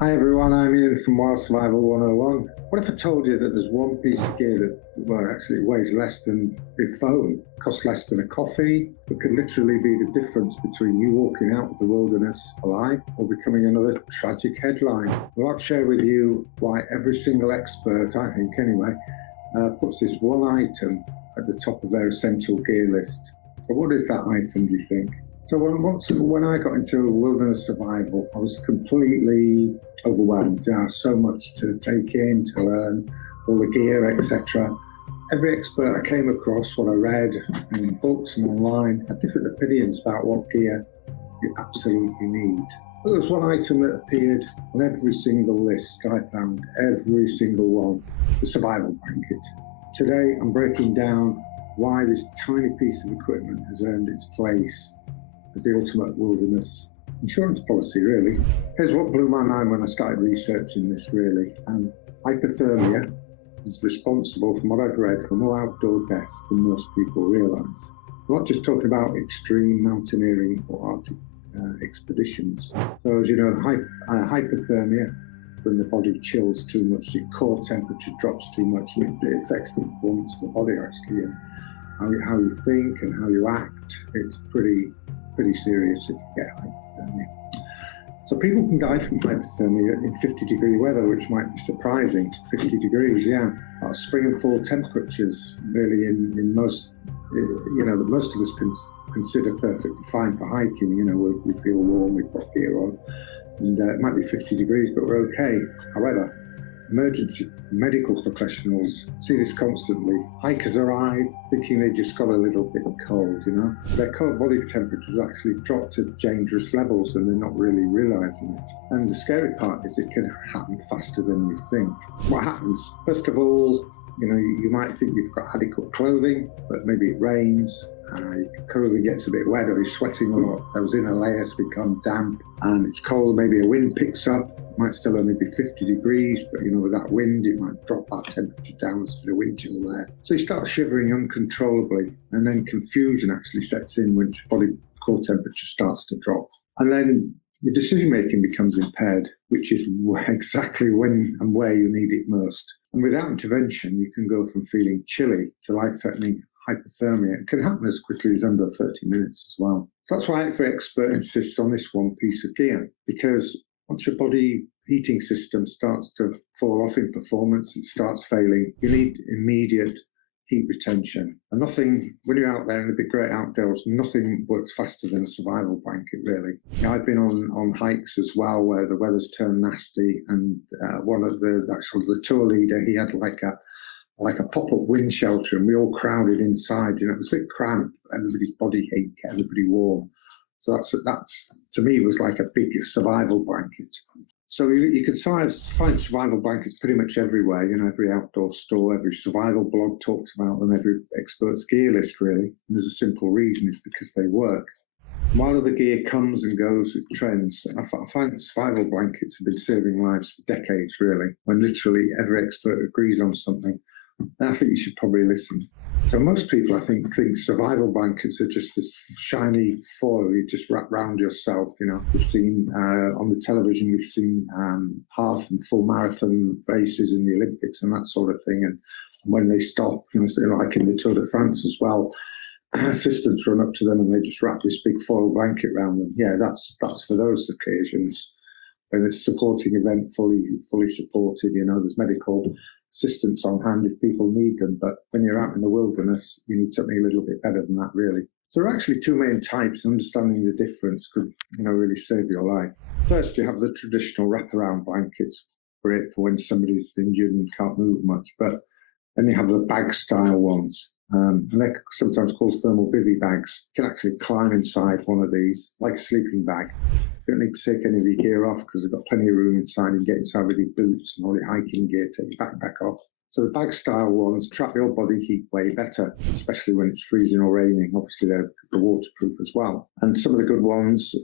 Hi everyone, I'm Ian from Wild Survival 101. What if I told you that there's one piece of gear that, well, actually it weighs less than your phone, costs less than a coffee, but could literally be the difference between you walking out of the wilderness alive or becoming another tragic headline? Well, I'll share with you why every single expert, I think anyway, puts this one item at the top of their essential gear list. So what is that item, do you think? So when I got into wilderness survival, I was completely overwhelmed. So much to take in, to learn, all the gear, etc. Every expert I came across, what I read in books and online, had different opinions about what gear you absolutely need. But there was one item that appeared on every single list I found, every single one, the survival blanket. Today, I'm breaking down why this tiny piece of equipment has earned its place as the ultimate wilderness insurance policy, really. Here's what blew my mind when I started researching this, really. And hypothermia is responsible, from what I've read, for more outdoor deaths than most people realise. I'm not just talking about extreme mountaineering or Arctic expeditions. So, as you know, hypothermia, when the body chills too much, your core temperature drops too much, and it affects the performance of the body, actually, and how you think and how you act. It's pretty serious if you get hypothermia. So people can die from hypothermia in 50-degree weather, which might be surprising. 50 degrees, yeah. Spring and fall temperatures, really, in most, that most of us consider perfectly fine for hiking. We feel warm, we've got gear on, and it might be 50 degrees, but we're okay. However, emergency medical professionals see this constantly. Hikers arrive thinking they just got a little bit cold, Their core body temperatures actually drop to dangerous levels and they're not really realizing it. And the scary part is it can happen faster than you think. What happens? First of all, you might think you've got adequate clothing, but maybe it rains, your clothing gets a bit wet or you're sweating a lot. Those inner layers become damp and it's cold. Maybe a wind picks up. It might still only be 50 degrees, but with that wind, it might drop that temperature down to the wind chill there. So you start shivering uncontrollably, and then confusion actually sets in when your body core temperature starts to drop. And then your decision making becomes impaired, which is exactly when and where you need it most. And without intervention, you can go from feeling chilly to life-threatening hypothermia. It can happen as quickly as under 30 minutes as well. So that's why every expert insists on this one piece of gear, because once your body heating system starts to fall off in performance, it starts failing, you need immediate heat retention. And nothing, when you're out there in the big great outdoors, nothing works faster than a survival blanket, really. I've been on hikes as well where the weather's turned nasty, and one of the tour leader, he had like a pop-up wind shelter, and we all crowded inside. It was a bit cramped. Everybody's body heat kept everybody warm. So that's to me was like a big survival blanket. So you can find survival blankets pretty much everywhere. Every outdoor store, every survival blog talks about them, every expert's gear list, really. And there's a simple reason: it's because they work. While other gear comes and goes with trends, I find that survival blankets have been saving lives for decades, really. When literally every expert agrees on something, I think you should probably listen. So most people, I think survival blankets are just this shiny foil you just wrap around yourself. We've seen on the television, we've seen half and full marathon races in the Olympics and that sort of thing. And when they stop, like in the Tour de France as well, assistants run up to them and they just wrap this big foil blanket around them. Yeah, that's for those occasions. When it's a supporting event, fully supported, there's medical assistance on hand if people need them. But when you're out in the wilderness, you need something a little bit better than that, really. So there are actually two main types, and understanding the difference could, really save your life. First, you have the traditional wraparound blankets, great for when somebody's injured and can't move much. But then you have the bag-style ones. And they're sometimes called thermal bivy bags. You can actually climb inside one of these, like a sleeping bag. You don't need to take any of your gear off because they've got plenty of room inside. You can get inside with your boots and all your hiking gear, take your backpack off. So the bag-style ones trap your body heat way better, especially when it's freezing or raining. Obviously, they're waterproof as well. And some of the good ones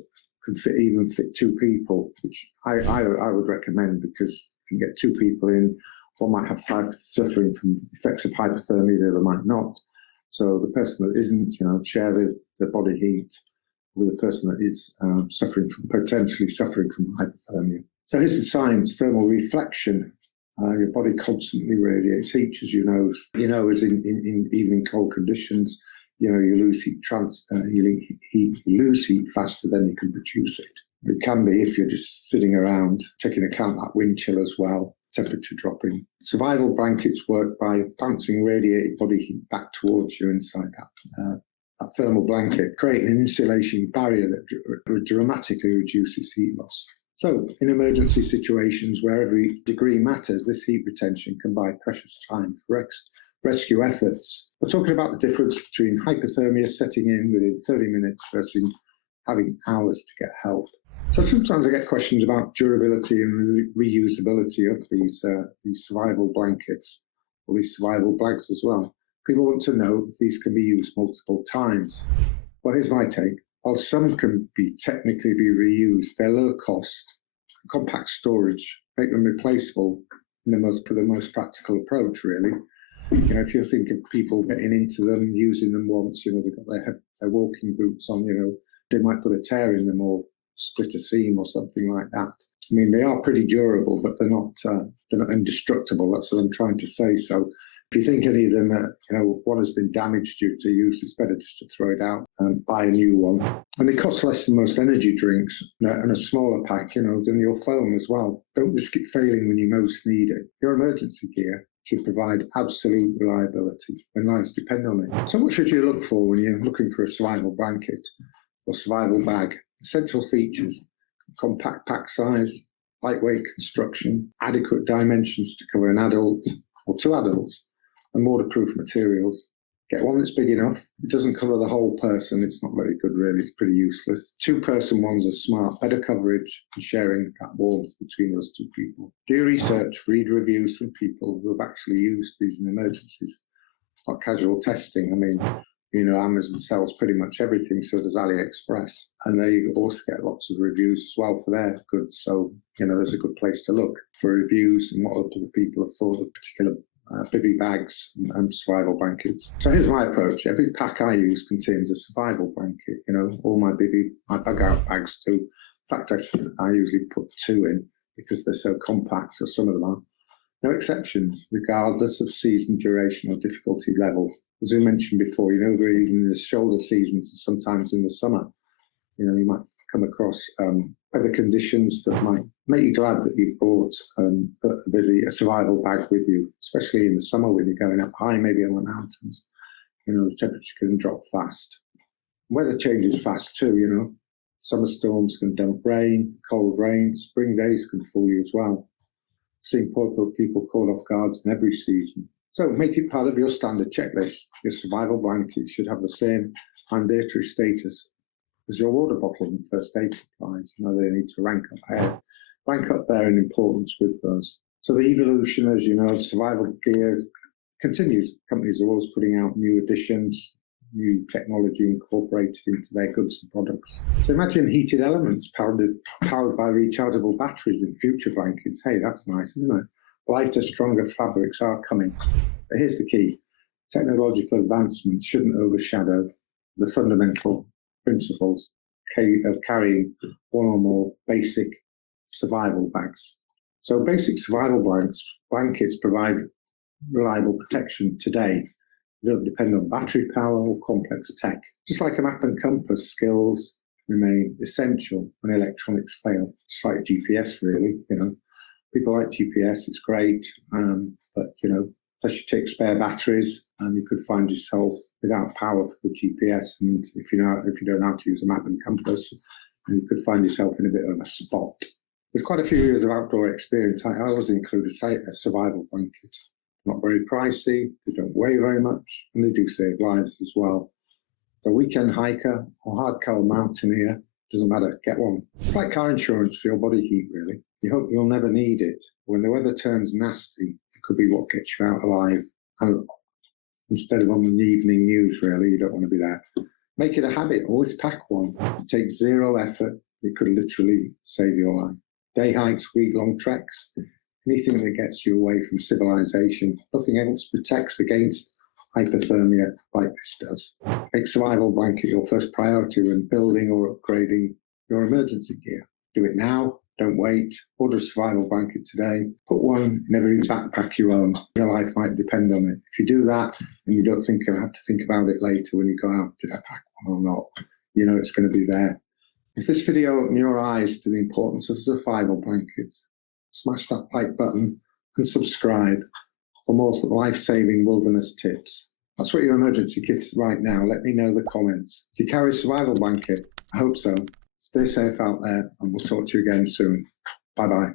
can even fit two people, which I would recommend, because if you can get two people in, one might have suffering from effects of hypothermia, the other might not. So the person that isn't, share the body heat with a person that is potentially suffering from hypothermia. So here's the science: thermal reflection. Your body constantly radiates heat, as you know. As in even in cold conditions, you lose you lose heat faster than you can produce it. It can be if you're just sitting around, taking account that wind chill as well, temperature dropping. Survival blankets work by bouncing radiated body heat back towards you inside that thermal blanket, creating an insulation barrier that dramatically reduces heat loss. So, in emergency situations where every degree matters, this heat retention can buy precious time for rescue efforts. We're talking about the difference between hypothermia setting in within 30 minutes versus having hours to get help. So sometimes I get questions about durability and reusability of these survival blankets, or these survival blankets as well. People want to know if these can be used multiple times. Well, here's my take. While some can technically be reused, they're low cost, compact storage, make them replaceable for the most practical approach, really. If you think of people getting into them, using them once, they've got their walking boots on, they might put a tear in them or split a seam or something like that. I mean, they are pretty durable, but they're not indestructible. That's what I'm trying to say. So if you think any of them, one has been damaged due to use, it's better just to throw it out and buy a new one. And they cost less than most energy drinks, and a smaller pack, than your phone as well. Don't risk it failing when you most need it. Your emergency gear should provide absolute reliability when lives depend on it. So what should you look for when you're looking for a survival blanket or survival bag? Essential features: compact pack size, lightweight construction, adequate dimensions to cover an adult or two adults, and waterproof materials. Get one that's big enough. It doesn't cover the whole person. It's not very good, really. It's pretty useless. Two-person ones are smart, better coverage and sharing that warmth between those two people. Do research, read reviews from people who have actually used these in emergencies, not casual testing. I mean, Amazon sells pretty much everything, so does AliExpress. And they also get lots of reviews as well for their goods. So, there's a good place to look for reviews and what other people have thought of particular bivy bags and survival blankets. So here's my approach. Every pack I use contains a survival blanket. All my bug out bags do. In fact, I usually put two in because they're so compact, or some of them are. No exceptions, regardless of season duration or difficulty level. As we mentioned before, even in the shoulder seasons, sometimes in the summer, you might come across weather conditions that might make you glad that you brought a survival bag with you, especially in the summer when you're going up high, maybe on the mountains. The temperature can drop fast. Weather changes fast too, Summer storms can dump rain, cold rain, spring days can fool you as well. Seeing people caught off guards in every season. So make it part of your standard checklist. Your survival blanket should have the same mandatory status as your water bottle and first aid supplies. They need to rank up there in importance with those. So the evolution, as you know, of survival gear continues. Companies are always putting out new additions, new technology incorporated into their goods and products. So imagine heated elements powered by rechargeable batteries in future blankets. Hey, that's nice, isn't it? Lighter, stronger fabrics are coming. But here's the key. Technological advancements shouldn't overshadow the fundamental principles of carrying one or more basic survival bags. So basic survival blankets provide reliable protection today. They don't depend on battery power or complex tech. Just like a map and compass, skills remain essential when electronics fail. Just like GPS, really, People like GPS, it's great, but, unless you take spare batteries, you could find yourself without power for the GPS. And if you don't know how to use a map and compass, you could find yourself in a bit of a spot. With quite a few years of outdoor experience, I always include a survival blanket. Not very pricey, they don't weigh very much, and they do save lives as well. A weekend hiker or hardcore mountaineer, doesn't matter, get one. It's like car insurance for your body heat, really. You hope you'll never need it. When the weather turns nasty, it could be what gets you out alive. And instead of on the evening news, really, you don't want to be there. Make it a habit, always pack one. It takes zero effort. It could literally save your life. Day hikes, week-long treks, anything that gets you away from civilization. Nothing else protects against hypothermia like this does. Make survival blanket your first priority when building or upgrading your emergency gear. Do it now Don't wait. Order a survival blanket today. Put one in every backpack you own. Your life might depend on it. If you do that and you don't have to think about it later when you go out, did I pack one or not? You know it's going to be there. If this video opened your eyes to the importance of survival blankets, smash that like button and subscribe for more life-saving wilderness tips. That's what your emergency kit is right now. Let me know in the comments. Do you carry a survival blanket? I hope so. Stay safe out there, and we'll talk to you again soon. Bye-bye.